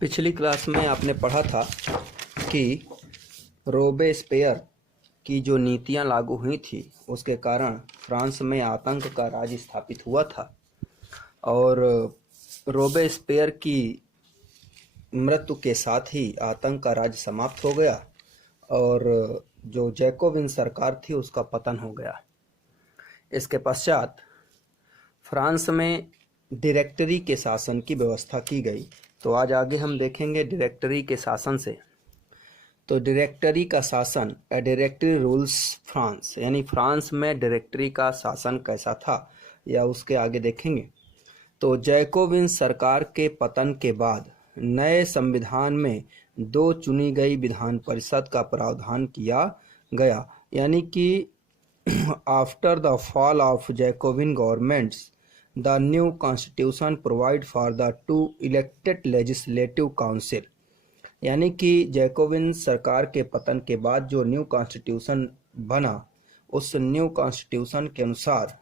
पिछली क्लास में आपने पढ़ा था कि रोबेस्पियर की जो नीतियां लागू हुई थी उसके कारण फ्रांस में आतंक का राज स्थापित हुआ था और रोबेस्पियर की मृत्यु के साथ ही आतंक का राज समाप्त हो गया और जो जैकोबिन सरकार थी उसका पतन हो गया। इसके पश्चात फ्रांस में डायरेक्टरी के शासन की व्यवस्था की गई। तो आज आगे हम देखेंगे डायरेक्टरी के शासन से। तो डायरेक्टरी का शासन डायरेक्टरी रूल्स फ्रांस, यानी फ्रांस में डायरेक्टरी का शासन कैसा था या उसके आगे देखेंगे। तो जैकोबिन सरकार के पतन के बाद नए संविधान में 2 चुनी गई विधान परिषद का प्रावधान किया गया, यानी कि after the fall of Jacobian governments the new constitution provide for the 2 elected legislative council, यानी कि जैकोबिन सरकार के पतन के बाद जो न्यू कॉन्स्टिट्यूशन बना उस न्यू कॉन्स्टिट्यूशन के अनुसार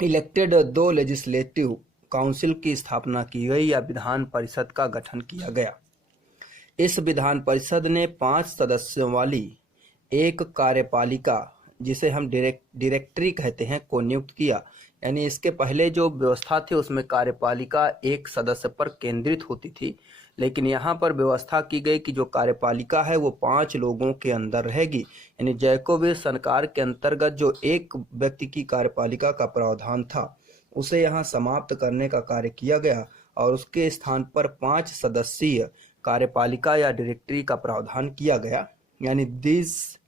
2 लेजिस्लेटिव काउंसिल की स्थापना की गई या विधान परिषद का गठन किया गया। इस विधान परिषद ने 5 सदस्यों वाली एक कार्यपालिका, जिसे हम डायरेक्टरी कहते हैं, को नियुक्त किया। यानी इसके पहले जो व्यवस्था थी उसमें कार्यपालिका एक सदस्य पर केंद्रित होती थी, लेकिन यहाँ पर व्यवस्था की गई कि जो कार्यपालिका है वो 5 लोगों के अंदर रहेगी। यानी जैकोबिन सरकार के अंतर्गत जो एक व्यक्ति की कार्यपालिका का प्रावधान था उसे यहाँ समाप्त करने का कार्य किया गया और उसके स्थान पर 5 सदस्यीय कार्यपालिका या डायरेक्टरी का प्रावधान किया गया। यानी this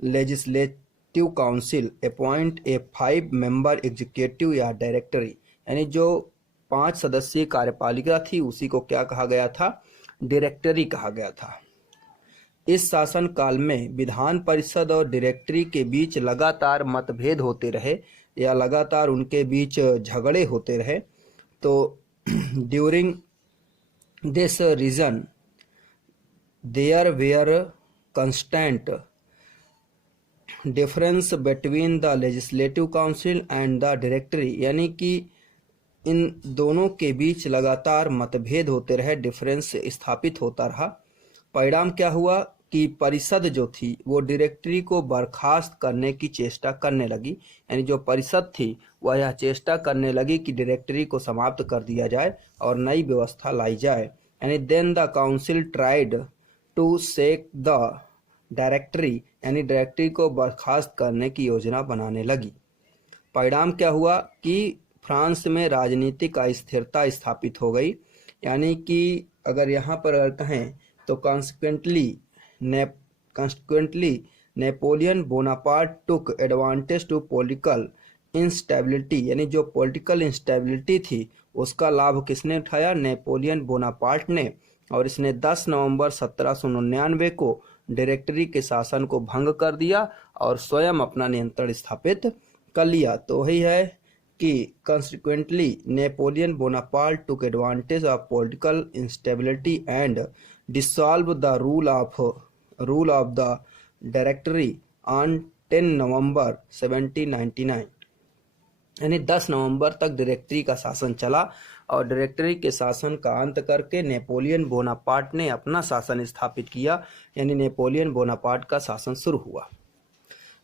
legislative council appoint a 5 member executive या डायरेक्टरी, यानी जो 5 सदस्यीय कार्यपालिका थी उसी को क्या कहा गया था? डायरेक्टरी कहा गया था। इस शासन काल में विधान परिषद और डायरेक्टरी के बीच लगातार मतभेद होते रहे या लगातार उनके बीच झगड़े होते रहे। तो during this region there were constant difference between the legislative council and the directory, यानी कि इन दोनों के बीच लगातार मतभेद होते रहे, डिफरेंस स्थापित होता रहा। परिणाम क्या हुआ कि परिषद जो थी वो डायरेक्टरी को बर्खास्त करने की चेष्टा करने लगी। यानी जो परिषद थी वह यह चेष्टा करने लगी कि डायरेक्टरी को समाप्त कर दिया जाए और नई व्यवस्था लाई जाए। यानी then the council tried to sack the directory, यानी डायरेक्टरी को बर्खास्त करने की योजना बनाने लगी। परिणाम क्या हुआ कि फ्रांस में राजनीतिक अस्थिरता स्थापित हो गई। यानी कि अगर यहाँ पर कहें तो consequently Napoleon Bonaparte took advantage to political instability, यानी जो पॉलिटिकल इंस्टेबिलिटी थी उसका लाभ किसने उठाया? नेपोलियन बोनापार्ट ने। और इसने 10 नवंबर 1799 को डायरेक्टरी के शासन को भंग कर दिया और स्वयं अपना नियंत्रण स्थापित कर लिया। तो वही है कि consequently Napoleon Bonaparte took advantage of political instability and dissolve the rule of the directory on 10 नवंबर 1799, यानी 10 नवंबर तक डायरेक्टरी का शासन चला और डायरेक्टरी के शासन का अंत करके नेपोलियन बोनापार्ट ने अपना शासन स्थापित किया। यानी नेपोलियन बोनापार्ट का शासन शुरू हुआ।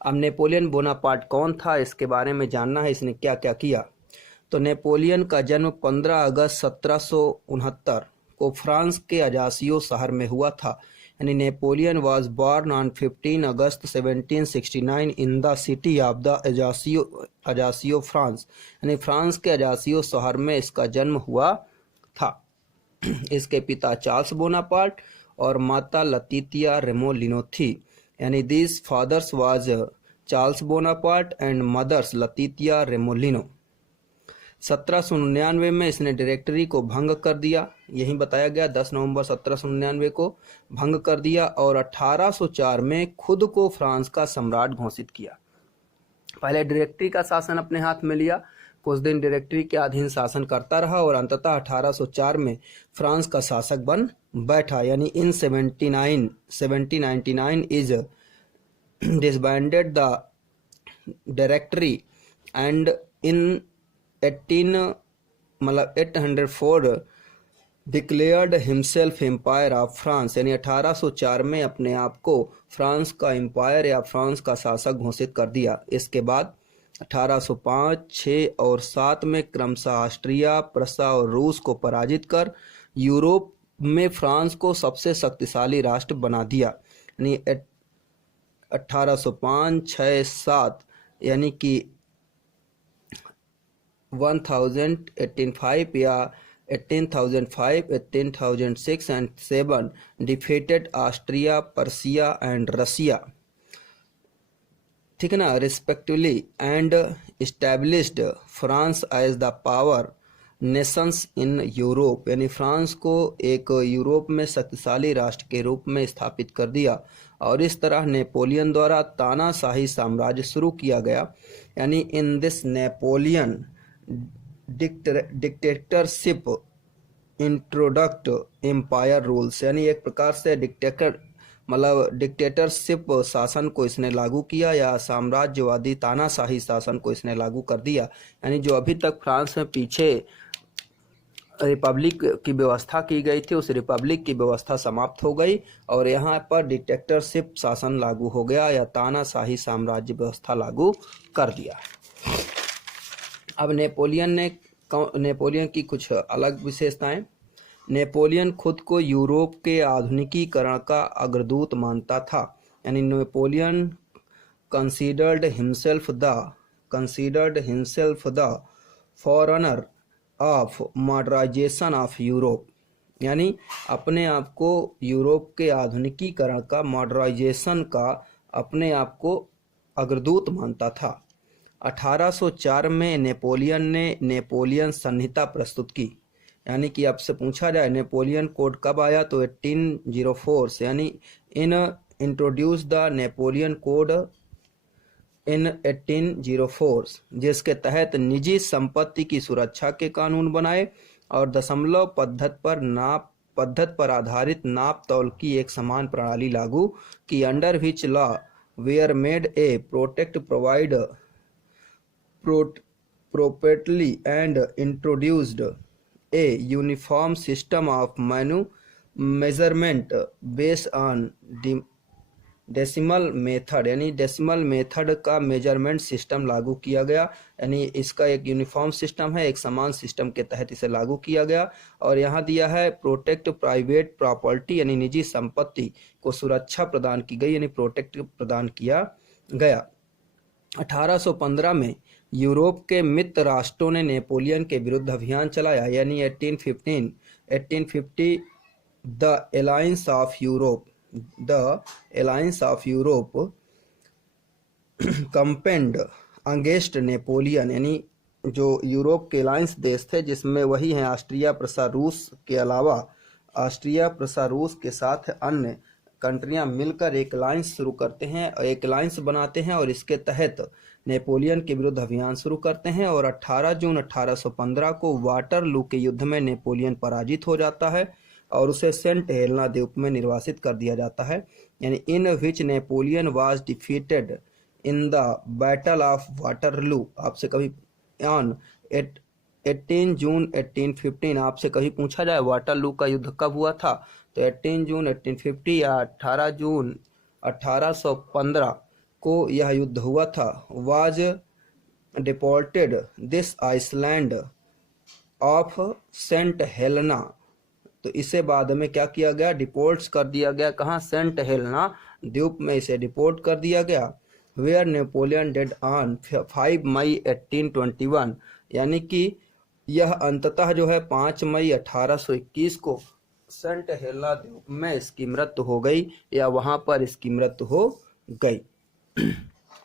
अब नेपोलियन बोनापार्ट कौन था इसके बारे में जानना है, इसने क्या क्या किया। तो नेपोलियन का जन्म 15 अगस्त 1769 को फ्रांस के अजासियो शहर में हुआ था। यानी Napoleon was born on 15 August 1769 in the city of the अजासियो फ्रांस, यानी फ्रांस के अजासियो शहर में इसका जन्म हुआ था। इसके पिता चार्ल्स बोनापार्ट और माता लतीतिया रेमोलिनो थी। यानी this father's was Charles Bonaparte and mother's Letizia Ramolino. 1799 में इसने डायरेक्टरी को भंग कर दिया, यही बताया गया 10 नवंबर 1799 को भंग कर दिया और 1804 में खुद को फ्रांस का सम्राट घोषित किया। पहले डायरेक्टरी का शासन अपने हाथ में लिया, कुछ दिन डायरेक्टरी के अधीन शासन करता रहा और अंततः 1804 में फ्रांस का शासक बन बैठा। यानी in 1799 is disbanded the directory and in 804 declared himself empire of France, यानी 1804 में अपने आप को फ्रांस का एम्पायर या फ्रांस का शासक घोषित कर दिया। इसके बाद 1805, 6 और 7 में क्रमशः ऑस्ट्रिया, प्रसा और रूस को पराजित कर यूरोप में फ्रांस को सबसे शक्तिशाली राष्ट्र बना दिया। यानी 1805, 6, 7 यानी कि 1805 या 18,005, 18,006 and 7 defeated Austria, Persia and Russia, ठीक है ना, respectively, and established France as the power nations in Europe, यानी फ्रांस को एक यूरोप में शक्तिशाली राष्ट्र के रूप में स्थापित कर दिया। और इस तरह नेपोलियन द्वारा तानाशाही साम्राज्य शुरू किया गया। यानी in this Napoleon dictatorship introduced empire rules, यानी एक प्रकार से डिक्टेटरशिप शासन को इसने लागू किया या साम्राज्यवादी तानाशाही शासन को इसने लागू कर दिया। यानी जो अभी तक फ्रांस में पीछे रिपब्लिक की व्यवस्था की गई थी, उस रिपब्लिक की व्यवस्था समाप्त हो गई और यहाँ पर डिक्टेटरशिप शासन लागू हो गया या तानाशाही साम्राज्य व्यवस्था लागू कर दिया। अब नेपोलियन की कुछ अलग विशेषताएं। नेपोलियन खुद को यूरोप के आधुनिकीकरण का अग्रदूत मानता था। यानी Napoleon considered himself the forerunner of modernisation of Europe, यानी अपने आप को यूरोप के आधुनिकीकरण का, मॉडर्नाइजेशन का अपने आप को अग्रदूत मानता था। 1804 में नेपोलियन ने नेपोलियन संहिता प्रस्तुत की। यानी कि आपसे पूछा जाए नेपोलियन कोड कब आया तो 1804 से, यानी इंट्रोड्यूस द नेपोलियन कोड इन 1804, जिसके तहत निजी संपत्ति की सुरक्षा के कानून बनाए और दशमलव पद्धत पर आधारित नाप तौल की एक समान प्रणाली लागू की, under which law were made a protect provide properly and introduced a uniform system of measurement based on decimal method, यानी डेसिमल मेथड का मेजरमेंट सिस्टम लागू किया गया। यानी इसका एक यूनिफॉर्म सिस्टम है, एक समान सिस्टम के तहत इसे लागू किया गया। और यहाँ दिया है प्रोटेक्ट प्राइवेट प्रॉपर्टी, यानी निजी संपत्ति को सुरक्षा प्रदान की गई, यानी प्रोटेक्ट प्रदान किया गया। 1815 में यूरोप के मित्र राष्ट्रों ने नेपोलियन के विरुद्ध अभियान चलाया। यानी 1850 the alliance of Europe campaigned against Napoleon, यानी जो यूरोप के अलायंस देश थे जिसमें वही हैं ऑस्ट्रिया, प्रसा, रूस के अलावा ऑस्ट्रिया, प्रसा, रूस के साथ अन्य कंट्रियां मिलकर एक अलायंस शुरू करते हैं, एक अलायंस बनाते हैं और इसके तहत नेपोलियन के विरुद्ध अभियान शुरू करते हैं। और 18 जून 1815 को वाटरलू के युद्ध में नेपोलियन पराजित हो जाता है और उसे सेंट हेलेना द्वीप में निर्वासित कर दिया जाता है। यानी in which Napoleon was defeated in the battle of Waterloo. आपसे कभी ऑन 18 जून 1815 आपसे कभी पूछा जाए वाटरलू का युद्ध कब हुआ था तो 18 जून 1850 या 18 जून 1815 को यह युद्ध हुआ था। Was deported this island of Saint Helena, तो इसे बाद में क्या किया गया, डिपोर्ट कर दिया गया। कहाँ, सेंट हेलेना द्वीप में इसे डिपोर्ट कर दिया गया। वेयर नेपोलियन डेड ऑन 5 मई 1821, यानी कि यह अंततः जो है 5 मई 1821 को सेंट हेलेना द्वीप में इसकी मृत्यु हो गई या वहां पर इसकी मृत्यु हो गई।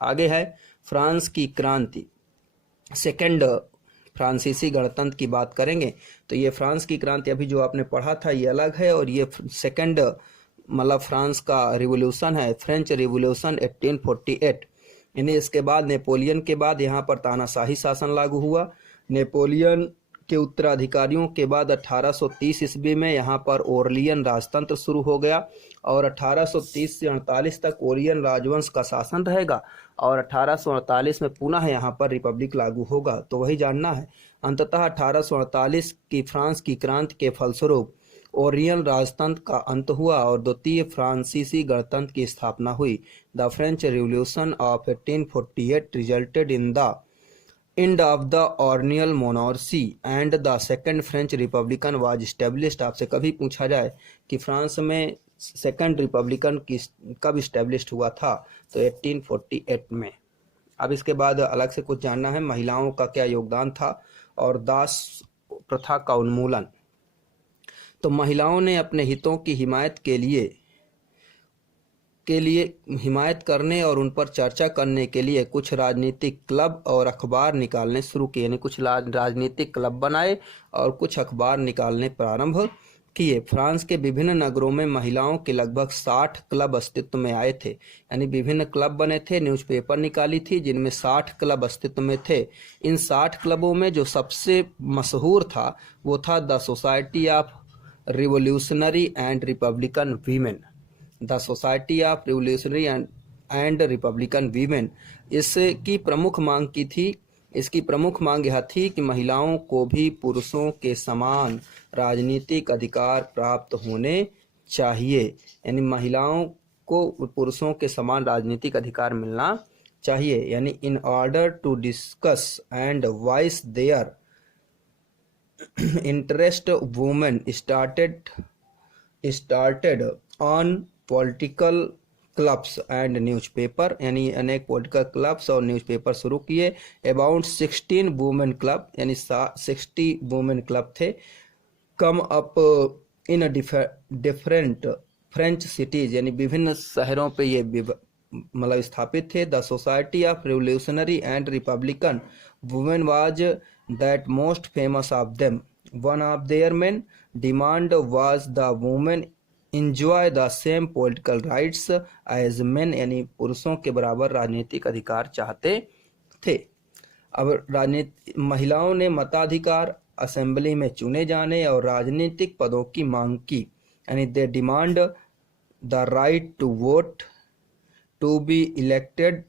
आगे है फ्रांस की क्रांति। सेकेंड फ्रांसीसी गणतंत्र की बात करेंगे तो ये फ्रांस की क्रांति अभी जो आपने पढ़ा था ये अलग है और ये सेकेंड मतलब फ्रांस का रिवोल्यूशन है, फ्रेंच रिवोल्यूशन 1848। यानी इसके बाद नेपोलियन के बाद यहाँ पर तानाशाही शासन लागू हुआ। नेपोलियन के उत्तराधिकारियों के बाद 1830 ईस्वी में यहाँ पर ओरलियन राजतंत्र शुरू हो गया और 1830 से 48 तक ओरियन राजवंश का शासन रहेगा और 1848 में पुनः यहाँ पर रिपब्लिक लागू होगा। तो वही जानना है। अंततः 1848 की फ्रांस की क्रांति के फलस्वरूप ओरियन राजतंत्र का अंत हुआ और द्वितीय फ्रांसीसी गणतंत्र की स्थापना हुई। The French revolution of 1848 resulted in the end of the Orleans monarchy and the second French Republican was established। आपसे कभी पूछा जाए कि फ्रांस में सेकंड रिपब्लिकन कब इस्टेब्लिश हुआ था, तो 1848 में। अब इसके बाद अलग से कुछ जानना है, महिलाओं का क्या योगदान था और दास प्रथा का उन्मूलन। तो महिलाओं ने अपने हितों की हिमायत के लिए हिमायत करने और उन पर चर्चा करने के लिए कुछ राजनीतिक क्लब और अखबार निकालने शुरू किए, यानी कुछ राजनीतिक क्लब बनाए और कुछ अखबार निकालने प्रारंभ किए। फ्रांस के विभिन्न नगरों में महिलाओं के लगभग 60 क्लब अस्तित्व में आए थे, यानी विभिन्न क्लब बने थे, न्यूज़पेपर निकाली थी जिनमें 60 क्लब अस्तित्व में थे। इन 60 क्लबों में जो सबसे मशहूर था वो था the society of revolutionary and Republican women, the society of revolutionary and Republican women. इसकी प्रमुख मांग यह थी कि महिलाओं को भी पुरुषों के समान राजनीतिक अधिकार प्राप्त होने चाहिए, यानी महिलाओं को पुरुषों के समान राजनीतिक अधिकार मिलना चाहिए। यानी in order to discuss and voice their interest women started on political clubs and newspaper, यानी अनेक पॉलिटिकल क्लब्स और न्यूज़पेपर शुरू किए। अबाउट 16 वुमेन क्लब, यानी 60 वुमेन क्लब थे। Come up in different French cities, यानी विभिन्न शहरों पे ये मतलब स्थापित थे। The society of revolutionary and Republican women was that most famous of them. One of their main demand was the women enjoy the same political rights as men, यानी पुरुषों के बराबर राजनीतिक अधिकार चाहते थे। अब महिलाओं ने मताधिकार, असेंबली में चुने जाने और राजनीतिक पदों की मांग की, यानी they demand the right to vote, to be elected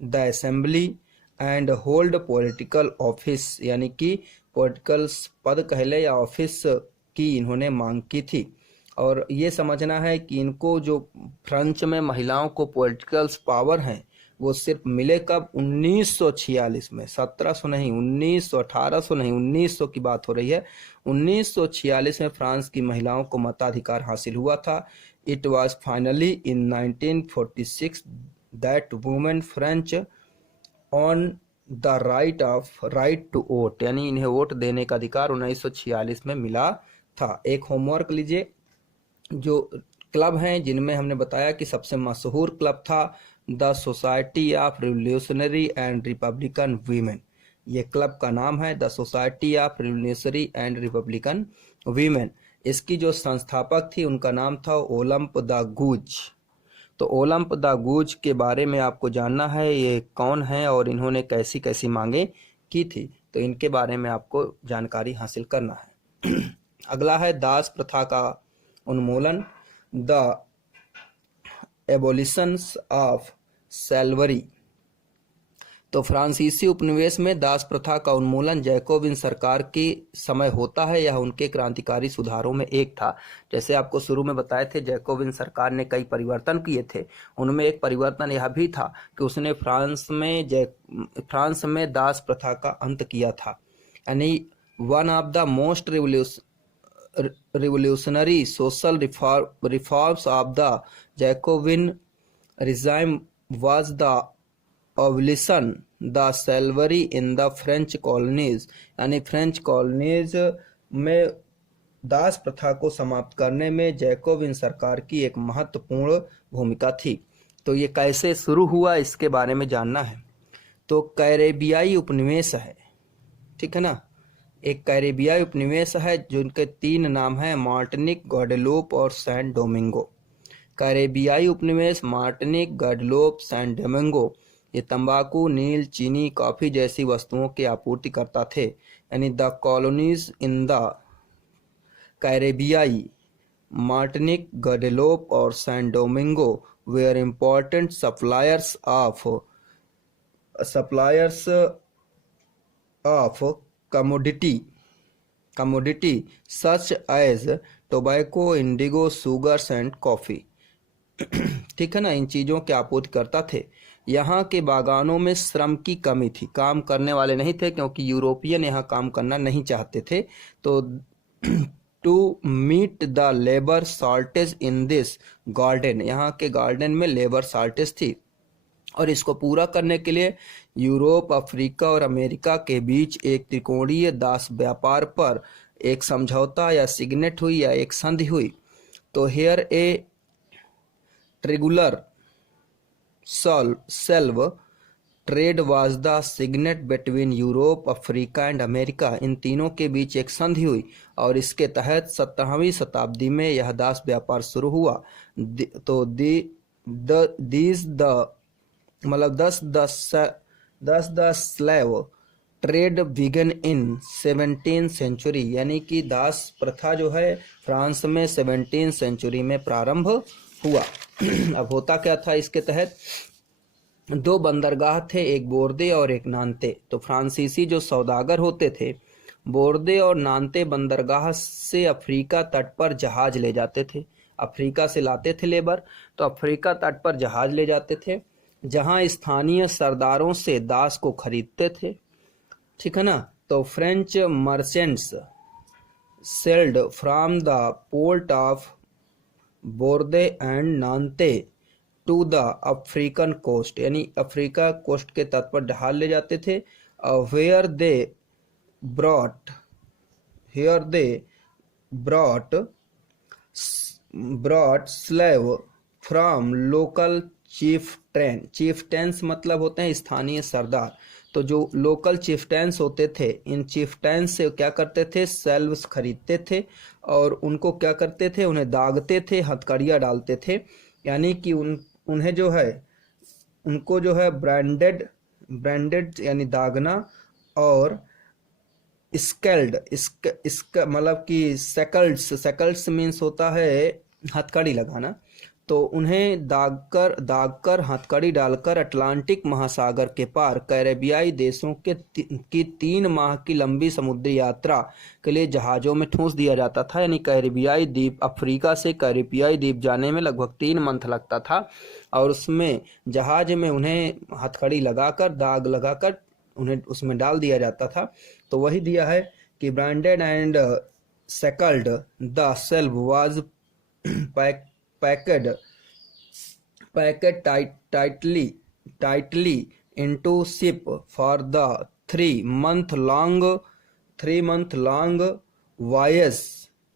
the assembly and hold political office, यानी कि पॉलिटिकल पद कहले या ऑफिस की इन्होंने मांग की थी। और ये समझना है कि इनको जो फ्रेंच में महिलाओं को पॉलिटिकल पावर हैं वो सिर्फ मिले कब, 1946 में, 1700 नहीं, 1900, 1800 नहीं, 1900 की बात हो रही है। 1946 में फ्रांस की महिलाओं को मताधिकार हासिल हुआ था। It was finally in 1946 that women french on the right to vote, यानी इन्हें वोट देने का अधिकार 1946 में मिला था। एक होमवर्क लीजिए, जो क्लब हैं जिनमें हमने बताया कि सबसे मशहूर क्लब था the society of revolutionary and Republican women. ये क्लब का नाम है the society of revolutionary and Republican women. इसकी जो संस्थापक थी उनका नाम था ओलंप द गूज। तो ओलंप द गूज के बारे में आपको जानना है, ये कौन है और इन्होंने कैसी कैसी मांगे की थी, तो इनके बारे में आपको जानकारी हासिल करना है। अगला है दास प्रथा का उन्मूलन, द एबोलिशंस ऑफ सेल्वरी। तो फ्रांसीसी उपनिवेश में दास प्रथा का उन्मूलन जैकोबिन सरकार के समय होता है। यह उनके क्रांतिकारी सुधारों में एक था। जैसे आपको शुरू में बताए थे, जैकोबिन सरकार ने कई परिवर्तन किए थे, उनमें एक परिवर्तन यह भी था कि उसने फ्रांस में दास प्रथा का अंत किया था। यानी one of the most revolutionary social reforms of the Jacobin regime was the abolition the slavery in the French colonies, यानी फ्रेंच कॉलोनीज में दास प्रथा को समाप्त करने में जैकोबिन सरकार की एक महत्वपूर्ण भूमिका थी। तो ये कैसे शुरू हुआ इसके बारे में जानना है। तो कैरेबियाई उपनिवेश है, ठीक है ना, एक कैरेबियाई उपनिवेश है जिनके 3 नाम हैं, मार्टिनिक, ग्वाडेलूप और सैन डोमिंगो। कैरेबियाई उपनिवेश मार्टिनिक, ग्वाडेलूप, सैन डोमिंगो ये तंबाकू, नील, चीनी, कॉफी जैसी वस्तुओं के आपूर्ति करता थे। यानी the colonies in the Caribbean Martinique, Guadeloupe और San Domingo were important suppliers of commodity commodity such as tobacco, indigo, sugars and coffee। ठीक है ना, इन चीज़ों के आपूर्तिकर्ता थे। यहाँ के बागानों में श्रम की कमी थी, काम करने वाले नहीं थे, क्योंकि यूरोपियन यहाँ काम करना नहीं चाहते थे। तो to meet the labour shortage in this garden, यहाँ के गार्डन में लेबर शॉर्टेज थी, और इसको पूरा करने के लिए यूरोप, अफ्रीका और अमेरिका के बीच एक त्रिकोणीय दास व्यापार पर एक समझौता या सिग्नेट हुई या एक संधि हुई। तो here a triangular slave trade was the signet between Europe, Africa and America. इन तीनों के बीच एक संधि हुई और इसके तहत 17वीं शताब्दी में यह दास व्यापार शुरू हुआ। तो मतलब the slave trade began in 17th century, यानी कि दास प्रथा जो है फ्रांस में 17th सेंचुरी में प्रारंभ हुआ। अब होता क्या था इसके तहत, दो बंदरगाह थे, एक बोर्दे और एक नान्ते। तो फ्रांसीसी जो सौदागर होते थे, बोर्दे और नान्ते बंदरगाह से अफ्रीका तट पर जहाज ले जाते थे। अफ्रीका से लाते थे लेबर, तो अफ्रीका तट पर जहाज ले जाते थे, जहां स्थानीय सरदारों से दास को खरीदते थे। ठीक है ना। तो French merchants sailed from the port of Bordeaux and Nantes to the African coast, यानी अफ्रीका कोस्ट के तट पर जहाज ले जाते थे। Where they brought slave from local chieftains मतलब होते हैं स्थानीय सरदार। तो जो लोकल चीफ्टेंस होते थे, इन चीफ्टेंस से क्या करते थे, सेल्व्स खरीदते थे और उनको क्या करते थे, उन्हें दागते थे, हथकड़ियाँ डालते थे, यानी कि उन्हें जो है, उनको जो है ब्रांडेड यानी दागना, और स्केल्ड इसका मतलब कि सेकल्ड्स मीन्स होता है हथकड़ी लगाना। तो उन्हें दागकर हथकड़ी डालकर अटलांटिक महासागर के पार कैरेबियाई देशों की 3 माह की लंबी समुद्री यात्रा के लिए जहाज़ों में ठूंस दिया जाता था। यानी कैरेबियाई द्वीप, अफ्रीका से कैरेबियाई द्वीप जाने में लगभग 3 मंथ लगता था, और उसमें जहाज में उन्हें हथकड़ी लगाकर, दाग लगाकर उन्हें उसमें डाल दिया जाता था। तो वही दिया है कि branded and shackled the slave was packed tightly into ship for the 3-month long voyage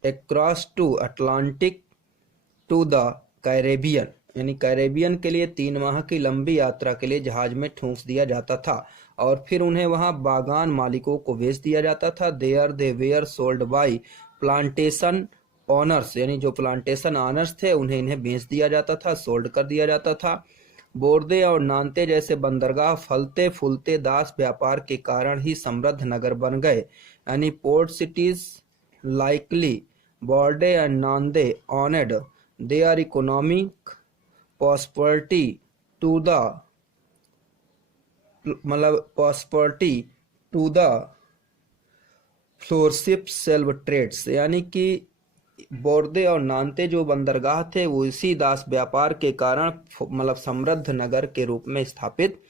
across to Atlantic to the Caribbean, यानी कैरेबियन के लिए 3 माह की लंबी यात्रा के लिए जहाज में ठूंस दिया जाता था, और फिर उन्हें वहां बागान मालिकों को बेच दिया जाता था। There they were sold by plantation owners, यानी जो प्लांटेशन ऑनर्स थे उन्हें इन्हें बेच दिया जाता था, सोल्ड कर दिया जाता था। बोर्दे और नान्ते जैसे बंदरगाह फलते फूलते दास व्यापार के कारण ही समृद्ध नगर बन गए, यानी port cities likely Bordeaux and Nantes owned their economic prosperity to the flourishing slave trades, यानी कि बोर्दे और नान्ते जो बंदरगाह थे वो इसी दास व्यापार के कारण मतलब समृद्ध नगर के रूप में स्थापित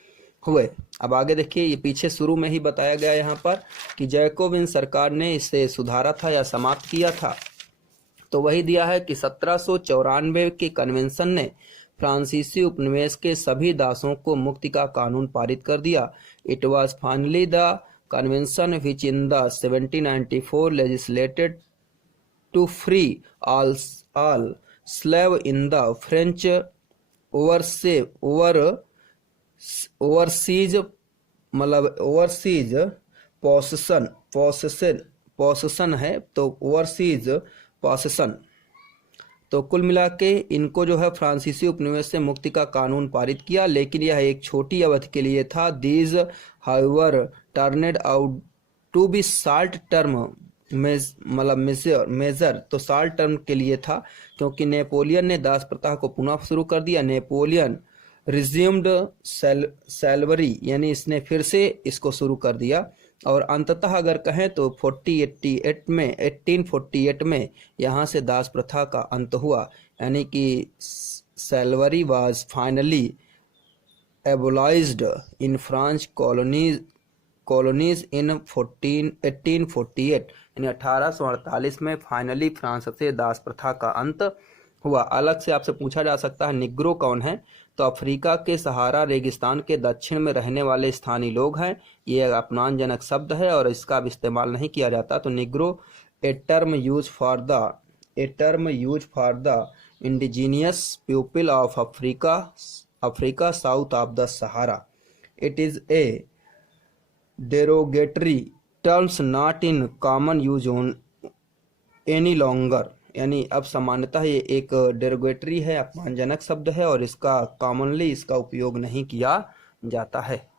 हुए। अब आगे देखिए, ये पीछे शुरू में ही बताया गया यहाँ पर कि जैकोबिन सरकार ने इसे सुधारा था या समाप्त किया था। तो वही दिया है कि 1794 के कन्वेंशन ने फ्रांसीसी उपनिवेश के सभी दासों को मुक्ति का कानून पारित कर दिया। It was finally the convention which in the 1794 legislated to free all slave in the French overseas मतलब ओवरसीज पोसेशन है, तो ओवरसीज पोसेशन। तो कुल मिला के इनको जो है फ्रांसीसी उपनिवेश से मुक्ति का कानून पारित किया, लेकिन यह एक छोटी अवधि के लिए था। These however turned out to be short term measure, तो शॉर्ट टर्म के लिए था, क्योंकि नेपोलियन ने दास प्रथा को पुनः शुरू कर दिया। नेपोलियन रिज्यूम्ड सैलवरी, यानी इसने फिर से इसको शुरू कर दिया। और अंततः अगर कहें तो 1848 में यहाँ से दास प्रथा का अंत हुआ, यानी कि slavery was finally abolished in French colonies in 1848, यानी 1848 में फाइनली फ्रांस से दास प्रथा का अंत हुआ। अलग से आपसे पूछा जा सकता है निग्रो कौन है, तो अफ्रीका के सहारा रेगिस्तान के दक्षिण में रहने वाले स्थानीय लोग हैं। ये अपमानजनक शब्द है और इसका अब इस्तेमाल नहीं किया जाता। तो Negro a term use for the indigenous people of Africa south of the Sahara. It is a derogatory terms not in common use on any longer, यानी अब सामान्यतः ये एक डेरोगेटरी है, अपमानजनक शब्द है और इसका कॉमनली इसका उपयोग नहीं किया जाता है।